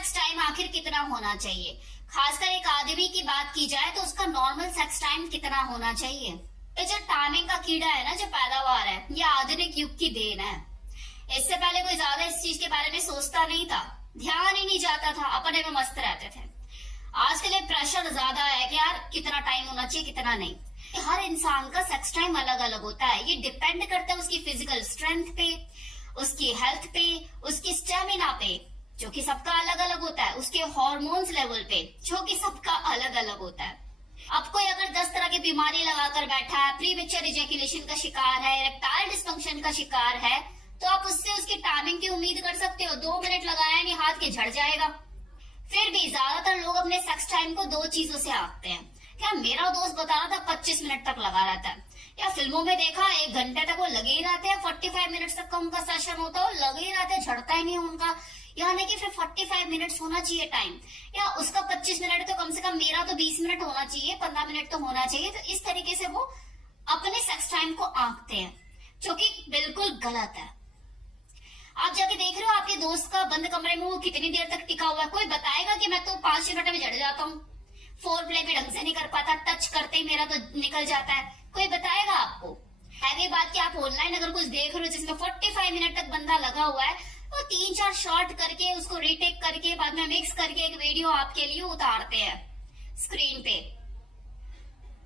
Sex time आखिर कितना होना चाहिए? खासकर एक आदमी की बात की जाए तो उसका नॉर्मल सेक्स टाइम कितना होना चाहिए? ये जो टाइमिंग का कीड़ा है ना, जो पैदावार है, ये आधुनिक युग की देन है। इससे पहले कोई ज्यादा इस चीज के बारे में सोचता नहीं था, ध्यान ही नहीं जाता था, अपने में मस्त रहते थे। आज के लिए प्रेशर ज्यादा है कि यार कितना टाइम होना चाहिए, कितना नहीं। हर इंसान का सेक्स टाइम अलग अलग होता है। ये डिपेंड करता है उसकी फिजिकल स्ट्रेंथ पे, उसकी हेल्थ पे, उसकी स्टेमिना पे, जो कि सबका अलग अलग होता है, उसके हार्मोन्स लेवल पे, जो कि सबका अलग अलग होता है। अब कोई अगर 10 तरह की बीमारी लगाकर बैठा है, प्रीमेच्योर इजैकुलेशन का शिकार है, इरेक्टाइल डिस्फंक्शन का शिकार है, तो आप उससे उसकी टाइमिंग की उम्मीद कर सकते हो? 2 मिनट लगाया नहीं, हाथ के झड़ जाएगा। फिर भी ज्यादातर लोग अपने सेक्स टाइम को 2 चीजों से आंकते हैं। क्या मेरा दोस्त बता रहा था 25 मिनट तक लगा रहता है, या फिल्मों में देखा 1 घंटे तक वो लगे ही रहते हैं, 45 मिनट तक का उनका सेशन होता है, लगे ही रहते हैं, झड़ता ही नहीं उनका। यानी कि फिर 45 मिनट्स होना चाहिए टाइम, या उसका 25 मिनट तो कम से कम, मेरा तो 20 मिनट होना चाहिए, 15 मिनट तो होना चाहिए। तो इस तरीके से वो अपने सेक्स टाइम को आंकते हैं, जो कि बिल्कुल गलत है। आप जाके देख रहे हो आपके दोस्त का बंद कमरे में वो कितनी देर तक टिका हुआ है? कोई बताएगा कि मैं तो 5 मिनट में झड़ जाता हूँ, फोर प्ले भी ढंग से नहीं कर पाता, टच करते ही मेरा तो निकल जाता है? कोई बताएगा आपको? है बात कि आप ऑनलाइन अगर कुछ देख रहे हो जिसमें 45 मिनट तक बंदा लगा हुआ है, वो 3-4 शॉट करके उसको रीटेक करके बाद में मिक्स करके एक वीडियो आपके लिए उतारते हैं स्क्रीन पे।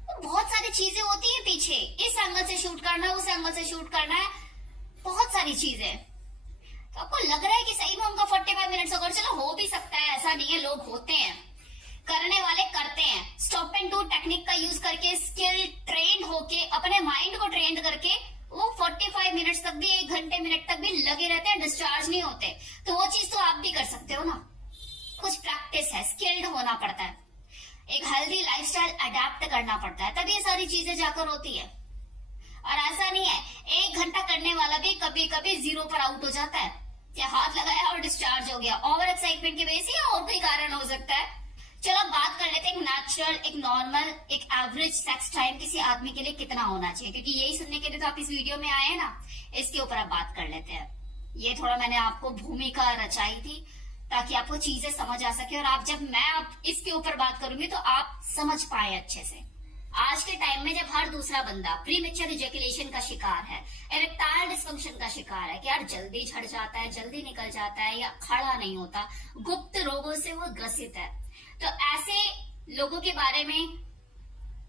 तो बहुत सारी चीजें होती है पीछे, इस एंगल से शूट करना है, उस एंगल से शूट करना है, बहुत सारी चीजें। तो आपको लग रहा है कि सही में उनका 45 मिनट से, चलो हो भी सकता है, ऐसा नहीं है, लोग होते हैं, करने वाले करते हैं। स्टॉप एंड डू टेक्निक का यूज करके, स्किल ट्रेन होके, अपने माइंड को ट्रेन करके वो 45 मिनट तक भी, 1 घंटे मिनट तक भी लगे रहते हैं, डिस्चार्ज नहीं होते। तो वो चीज तो आप भी कर सकते हो ना। कुछ प्रैक्टिस है, स्किल्ड होना पड़ता है, एक हेल्दी लाइफस्टाइल अडेप्ट करना पड़ता है, तभी ये सारी चीजें जाकर होती है। और ऐसा नहीं है 1 घंटा करने वाला भी कभी कभी 0 पर आउट हो जाता है, या हाथ लगाया और डिस्चार्ज हो गया, ओवर एक्साइटमेंट की वजह से, या और कोई कारण हो सकता है। चलो अब बात कर लेते हैं एक नेचुरल, एक नॉर्मल, एक एवरेज सेक्स टाइम किसी आदमी के लिए कितना होना चाहिए, क्योंकि यही सुनने के लिए तो आप इस वीडियो में आए हैं ना। इसके ऊपर अब बात कर लेते हैं। ये थोड़ा मैंने आपको भूमिका रचाई थी ताकि आपको चीजें समझ आ सके, और आप जब मैं आप इसके ऊपर बात करूंगी तो आप समझ पाए अच्छे से। आज के टाइम में जब हर दूसरा बंदा प्रीमेच्योर इजैकुलेशन का शिकार है, इरेक्टाइल डिस्फंक्शन का शिकार है, कि यार जल्दी झड़ जाता है, जल्दी निकल जाता है, या खड़ा नहीं होता, गुप्त रोगों से वो ग्रसित है, तो ऐसे लोगों के बारे में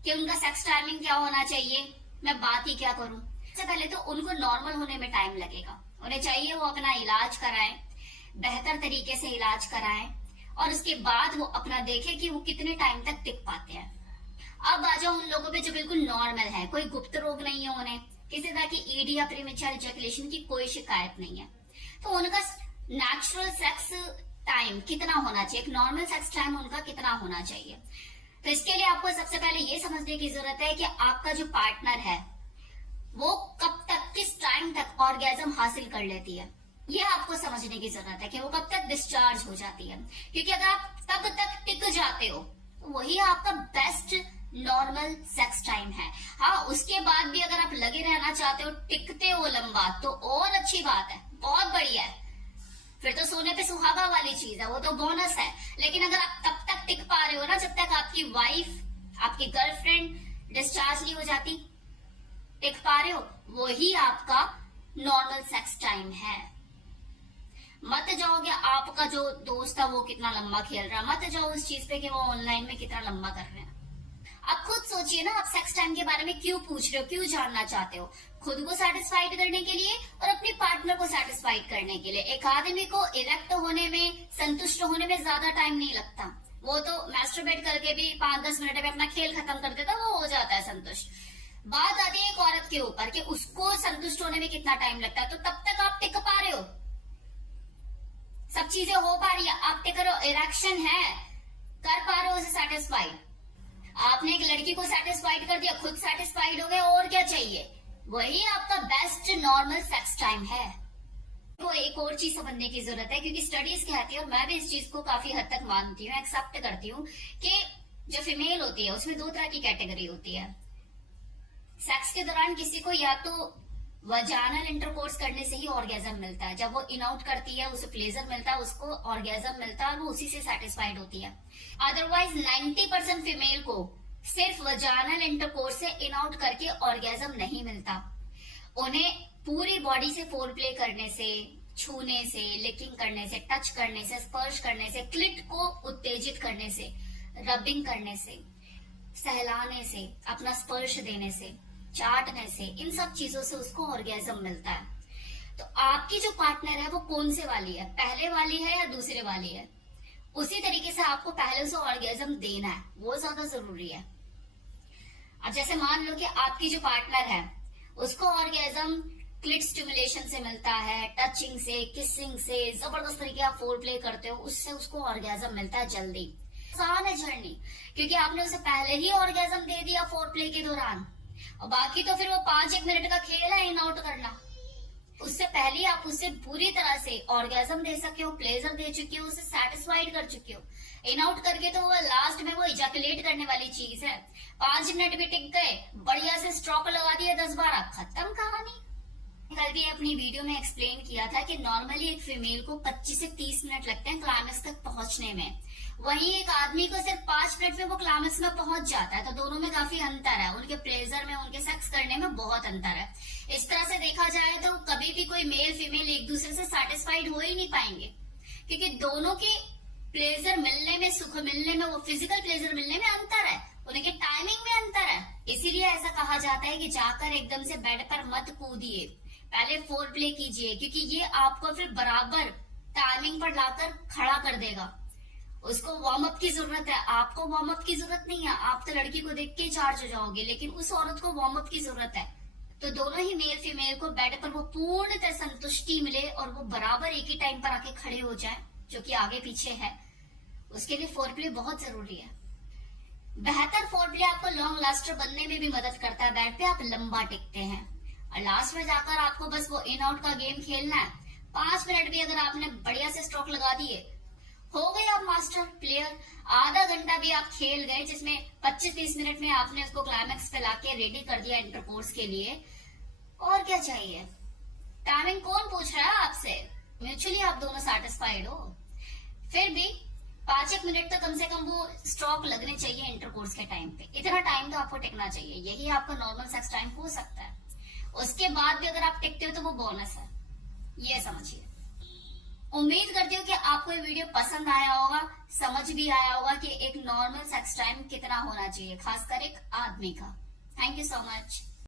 कि उनका सेक्स टाइमिंग क्या होना चाहिए, मैं बात ही क्या करूं। सबसे पहले तो उनको नॉर्मल होने में टाइम लगेगा। उन्हें चाहिए वो अपना इलाज कराएं, बेहतर तरीके से इलाज कराएं, और उसके बाद वो अपना देखें कि वो कितने टाइम तक टिक पाते हैं। अब आ जाओ उन लोगों पे जो बिल्कुल नॉर्मल है, कोई गुप्त रोग नहीं है, उन्हें किसी तरह की ईडी या प्रीमेच्योर इजैकुलेशन की कोई शिकायत नहीं है, तो उनका नेचुरल सेक्स टाइम कितना होना चाहिए, एक नॉर्मल सेक्स टाइम उनका कितना होना चाहिए। तो इसके लिए आपको सबसे पहले ये समझने की जरूरत है कि आपका जो पार्टनर है वो कब तक, किस टाइम तक ऑर्गेजम हासिल कर लेती है, ये आपको समझने की जरूरत है कि वो कब तक डिस्चार्ज हो जाती है। क्योंकि अगर आप तब तक टिक जाते हो तो वही आपका बेस्ट नॉर्मल सेक्स टाइम है। हाँ, उसके बाद भी अगर आप लगे रहना चाहते हो, टिकते हो लंबा, तो और अच्छी बात है, बहुत बढ़िया है, फिर तो सोने पे सुहागा वाली चीज है, वो तो बोनस है। लेकिन अगर आप तब तक टिक पा रहे हो ना, जब तक आपकी वाइफ, आपकी गर्लफ्रेंड डिस्चार्ज नहीं हो जाती, टिक पा रहे हो, वही आपका नॉर्मल सेक्स टाइम है। मत जाओगे आपका जो दोस्त है वो कितना लंबा खेल रहा है, मत जाओ उस चीज पे कि वो ऑनलाइन में कितना लंबा कर रहे हैं। आप खुद सोचिए ना, आप सेक्स टाइम के बारे में क्यों पूछ रहे हो, क्यों जानना चाहते हो? खुद को सेटिस्फाइड करने के लिए और अपने पार्टनर को सेटिस्फाइड करने के लिए। एक आदमी को इरेक्ट होने में, संतुष्ट होने में ज्यादा टाइम नहीं लगता, वो तो मैस्टरबेट करके भी 5-10 मिनट में अपना खेल खत्म कर देता, वो हो जाता है संतुष्ट। बात आती है एक औरत के ऊपर कि उसको संतुष्ट होने में कितना टाइम लगता है, तो तब तक आप टिक पा रहे हो, सब चीजें हो पा रही है, आप टिक रहे हो, इरेक्शन है, कर पा रहे हो उसे सेटिस्फाइड। आपने एक लड़की को सेटिस्फाइड कर दिया, खुद सेटिस्फाइड हो गए, और क्या चाहिए? वही आपका बेस्ट नॉर्मल सेक्स टाइम है। तो एक और चीज समझने की जरूरत है, क्योंकि स्टडीज कहती है, और मैं भी इस चीज को काफी हद तक मानती हूँ, एक्सेप्ट करती हूँ, कि जो फीमेल होती है उसमें 2 तरह की कैटेगरी होती है। सेक्स के दौरान किसी को या तो वजानल इंटरकोर्स करने से ही ऑर्गेजम मिलता है। जब वो इन आउट करती है उसे प्लेजर मिलता है, उसको ऑर्गेजम मिलता है और वो उसी से सेटिस्फाइड होती है। अदरवाइज 90% फीमेल को सिर्फ वजानल इंटरकोर्स से इन आउट करके ऑर्गेजम नहीं मिलता। उन्हें पूरी बॉडी से फोर प्ले करने से, छूने से, लिकिंग करने से, टच करने से, स्पर्श करने से, क्लिट को उत्तेजित करने से, रबिंग करने से, सहलाने से, अपना स्पर्श देने से, चाटने से, इन सब चीजों से उसको ऑर्गेजम मिलता है। तो आपकी जो पार्टनर है वो कौन से वाली है, पहले वाली है या दूसरे वाली है, उसी तरीके से आपको पहले उसे ऑर्गेजम देना है, वो ज्यादा जरूरी है। अब जैसे मान लो कि आपकी जो पार्टनर है उसको ऑर्गेजम क्लिट स्टिमुलेशन से मिलता है, टचिंग से, किसिंग से, जबरदस्त तरीके आप फोर प्ले करते हो, उससे उसको ऑर्गेजम मिलता है जल्दी। आसान है जर्नी, क्योंकि आपने उसे पहले ही ऑर्गेजम दे दिया फोर प्ले के दौरान, और बाकी तो फिर वो 5-1 मिनट का खेल है इन आउट करना। उससे पहले आप उससे पूरी तरह से ऑर्गेजम दे सके हो, प्लेजर दे चुके हो, उसे सेटिस्फाइड कर चुके हो। इन आउट करके तो वो लास्ट में वो इजैकुलेट करने वाली चीज है। 5 मिनट भी टिक गए, बढ़िया से स्ट्रोक लगा दिया 10-12, खत्म कहानी। कल भी अपनी वीडियो में एक्सप्लेन किया था कि नॉर्मली एक फीमेल को 25 से 30 मिनट लगते हैं क्लाइमेक्स तक पहुंचने में, वहीं एक आदमी को सिर्फ 5 मिनट में वो क्लाइमेक्स में पहुंच जाता है। तो दोनों में काफी अंतर है, उनके प्लेजर में, उनके सेक्स करने में बहुत अंतर है। इस तरह से देखा जाए तो कभी भी कोई मेल फीमेल एक दूसरे से सेटिस्फाइड हो ही नहीं पाएंगे, क्योंकि दोनों के प्लेजर मिलने में, सुख मिलने में, वो फिजिकल प्लेजर मिलने में अंतर है, उनके टाइमिंग में अंतर है। इसीलिए ऐसा कहा जाता है कि जाकर एकदम से बेड पर मत कूदिए, पहले फोर प्ले कीजिए, क्योंकि ये आपको फिर बराबर टाइमिंग पर लाकर खड़ा कर देगा। उसको वार्म अप की जरूरत है, आपको वार्म अप की जरूरत नहीं है। आप तो लड़की को देख के चार्ज हो जाओगे, लेकिन उस औरत को वार्म अप की जरूरत है। तो दोनों ही मेल फीमेल को बेड पर वो पूर्णतः संतुष्टि मिले और वो बराबर एक ही टाइम पर आके खड़े हो जाए, जो कि आगे पीछे है, उसके लिए फोर प्ले बहुत जरूरी है। बेहतर फोर प्ले आपको लॉन्ग लास्टर बनने में भी मदद करता है। बेड पे आप लंबा टिकते हैं और लास्ट में जाकर आपको बस वो इन आउट का गेम खेलना है। 5 मिनट भी अगर आपने बढ़िया से स्ट्रोक लगा दिए, हो गए आप मास्टर प्लेयर। आधा घंटा भी आप खेल गए, जिसमें 25-30 मिनट में आपने उसको क्लाइमैक्स पे लाके रेडी कर दिया इंटरकोर्स के लिए। और क्या चाहिए? टाइमिंग कौन पूछ रहा है आपसे? म्यूचुअली आप दोनों सेटिस्फाइड हो। फिर भी 5-1 मिनट तो कम से कम वो स्ट्रोक लगने चाहिए इंटरकोर्स के टाइम पे। इतना टाइम तो आपको टिकना चाहिए, यही आपका नॉर्मल सेक्स टाइम हो सकता है। उसके बाद भी अगर आप टिकते हो तो वो बोनस है, ये समझिए। उम्मीद करती हूँ कि आपको ये वीडियो पसंद आया होगा, समझ भी आया होगा कि एक नॉर्मल सेक्स टाइम कितना होना चाहिए, खासकर एक आदमी का। Thank you so much.